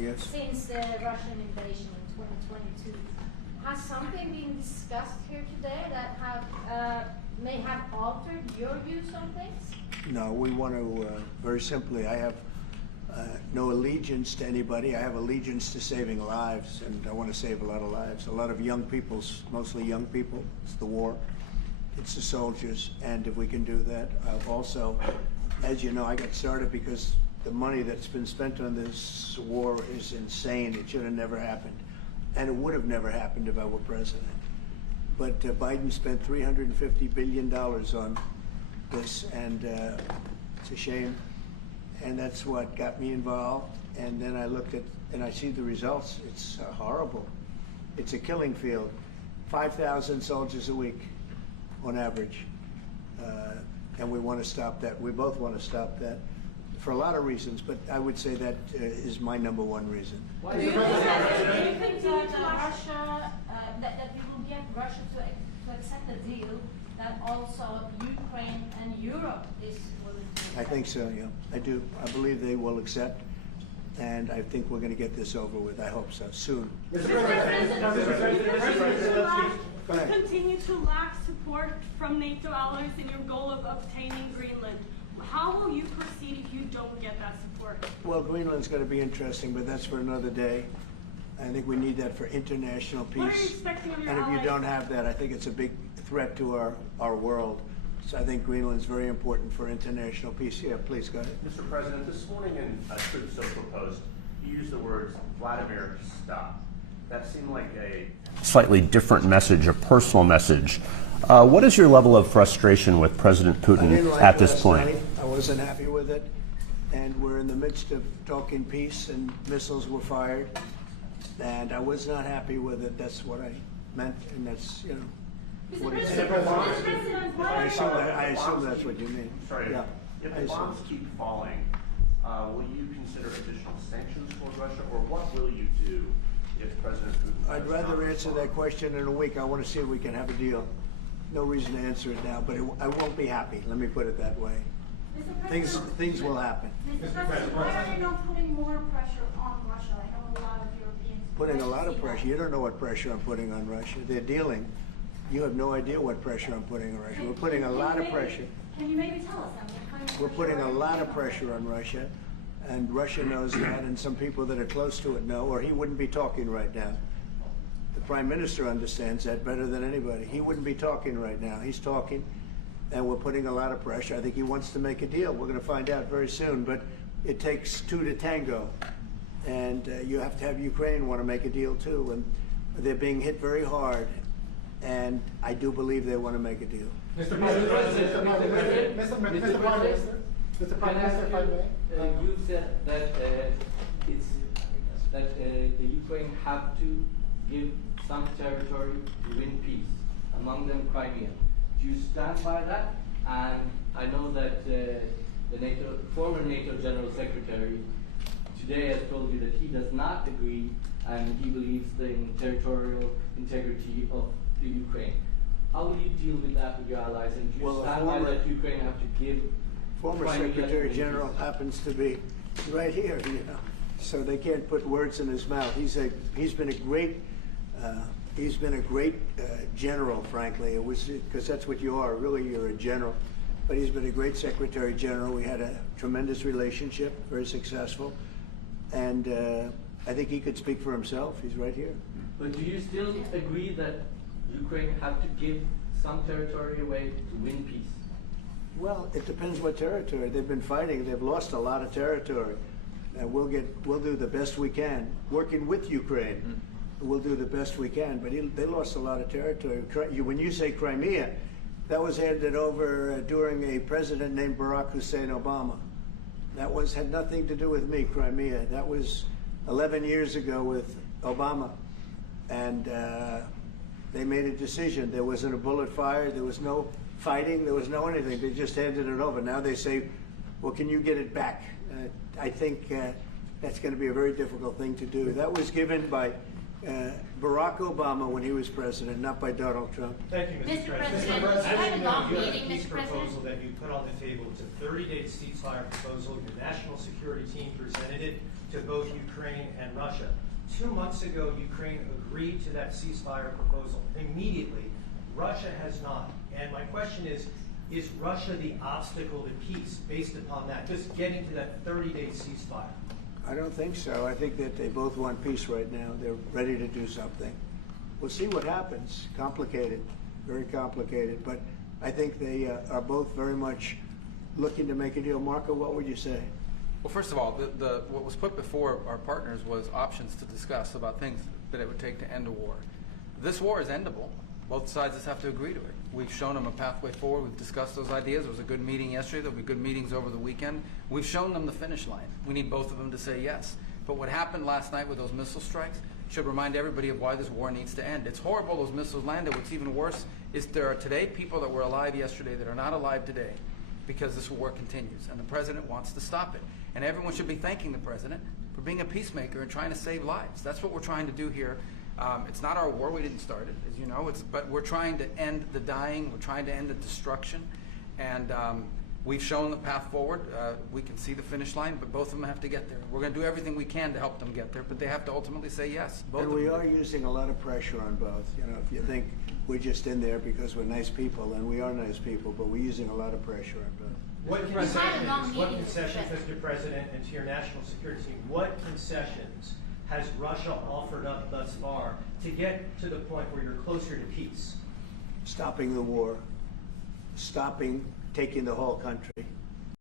Yes. Since the Russian invasion in 2022. Has something been discussed here today that may have altered your views on things? No, we want to, very simply, I have no allegiance to anybody. I have allegiance to saving lives, and I want to save a lot of lives. A lot of young people, mostly young people. It's the war. It's the soldiers. And if we can do that, I've also, as you know, I got started because the money that's been spent on this war is insane. It should have never happened. And it would have never happened if I were president. But Biden spent $350 billion on this, and it's a shame. And that's what got me involved. And then I looked at, and I see the results. It's horrible. It's a killing field. 5,000 soldiers a week on average. And we want to stop that. We both want to stop that for a lot of reasons, but I would say that is my number one reason. Do you think that Russia, that we will get Russia to accept a deal that also Ukraine and Europe is willing to accept? I think so, yeah. I do. I believe they will accept, and I think we're going to get this over with. I hope so, soon. Mr. President, continue to lack support from NATO allies in your goal of obtaining Greenland. How will you proceed if you don't get that support? Well, Greenland's going to be interesting, but that's for another day. I think we need that for international peace. What are you expecting of your And if allies? you don't have that, I think it's a big threat to our world. So I think Greenland's very important for international peace. Yeah, please, go ahead. Mr. President, this morning in a Truth Social post, you used the words, Vladimir, stop. That seemed like a slightly different message, a personal message. What is your level of frustration with President Putin at this point? Night. I wasn't happy with it, and we're in the midst of talking peace, and missiles were fired, and I was not happy with it. That's what I meant, and that's, you know, what it said. I assume that's what you mean. Sorry, Yeah. if I the assume. bombs keep falling, will you consider additional sanctions toward Russia, or what will you do if President Putin? I'd rather answer that question in a week. I want to see if we can have a deal. No reason to answer it now, but I won't be happy. Let me put it that way. Things will happen. Mr. President, why are you not putting more pressure on Russia? I know a lot of Europeans. Putting a lot of pressure. You don't know what pressure I'm putting on Russia. They're dealing. You have no idea what pressure I'm putting on Russia. We're putting a lot of pressure. Can you maybe tell us something? We're putting a lot of pressure on Russia, and Russia knows that, and some people that are close to it know, or he wouldn't be talking right now. The Prime Minister understands that better than anybody. He wouldn't be talking right now. He's talking, and we're putting a lot of pressure. I think he wants to make a deal. We're going to find out very soon, but it takes two to tango, and you have to have Ukraine want to make a deal too, and they're being hit very hard, and I do believe they want to make a deal. Mr. President, Mr. Prime Minister, if I may. You said that the Ukraine have to give some territory to win peace, among them Crimea. Do you stand by that? And I know that the former NATO General Secretary today has told you that he does not agree, and he believes in territorial integrity of the Ukraine. How will you deal with that with your allies? And do you stand by that Ukraine have to give? Former Secretary General happens to be right here, you know, so they can't put words in his mouth. He's been a great general, frankly. It was because that's what you are. Really, you're a general. But he's been a great Secretary General. We had a tremendous relationship, very successful, and I think he could speak for himself. He's right here. But do you still agree that Ukraine have to give some territory away to win peace? Well, it depends what territory. They've been fighting. They've lost a lot of territory. We'll do the best we can. Working with Ukraine, we'll do the best we can. But they lost a lot of territory. When you say Crimea, that was handed over during a president named Barack Hussein Obama. That had nothing to do with me, Crimea. That was 11 years ago with Obama. And they made a decision. There wasn't a bullet fired. There was no fighting. There was no anything. They just handed it over. Now they say, well, can you get it back? I think that's going to be a very difficult thing to do. That was given by Barack Obama, when he was president, not by Donald Trump. Thank you, Mr. Mr. President. President, As you have a you long know, you have meeting, a peace Mr. President. proposal that you put on the table. It's a 30-day ceasefire proposal. Your national security team presented it to both Ukraine and Russia. 2 months ago, Ukraine agreed to that ceasefire proposal. Immediately, Russia has not. And my question is Russia the obstacle to peace based upon that? Just getting to that 30-day ceasefire. I don't think so. I think that they both want peace right now. They're ready to do something. We'll see what happens. Complicated, very complicated. But I think they are both very much looking to make a deal. Marco, what would you say? Well, first of all, what was put before our partners was options to discuss about things that it would take to end a war. This war is endable. Both sides just have to agree to it. We've shown them a pathway forward. We've discussed those ideas. It was a good meeting yesterday. There'll be good meetings over the weekend. We've shown them the finish line. We need both of them to say yes. But what happened last night with those missile strikes should remind everybody of why this war needs to end. It's horrible those missiles landed. What's even worse is there are today people that were alive yesterday that are not alive today because this war continues, and the president wants to stop it. And everyone should be thanking the president for being a peacemaker and trying to save lives. That's what we're trying to do here. It's not our war. We didn't start it, as you know. But we're trying to end the dying. We're trying to end the destruction. And we've shown the path forward. We can see the finish line, but both of them have to get there. We're going to do everything we can to help them get there, but they have to ultimately say yes. Both And of we them. are using a lot of pressure on both. You know, if you think we're just in there because we're nice people, and we are nice people, but we're using a lot of pressure on both. What We had a long concessions, meeting, Mr. Mr. President, and to your national security team, what concessions has Russia offered up thus far to get to the point where you're closer to peace? Stopping the war, stopping taking the whole country,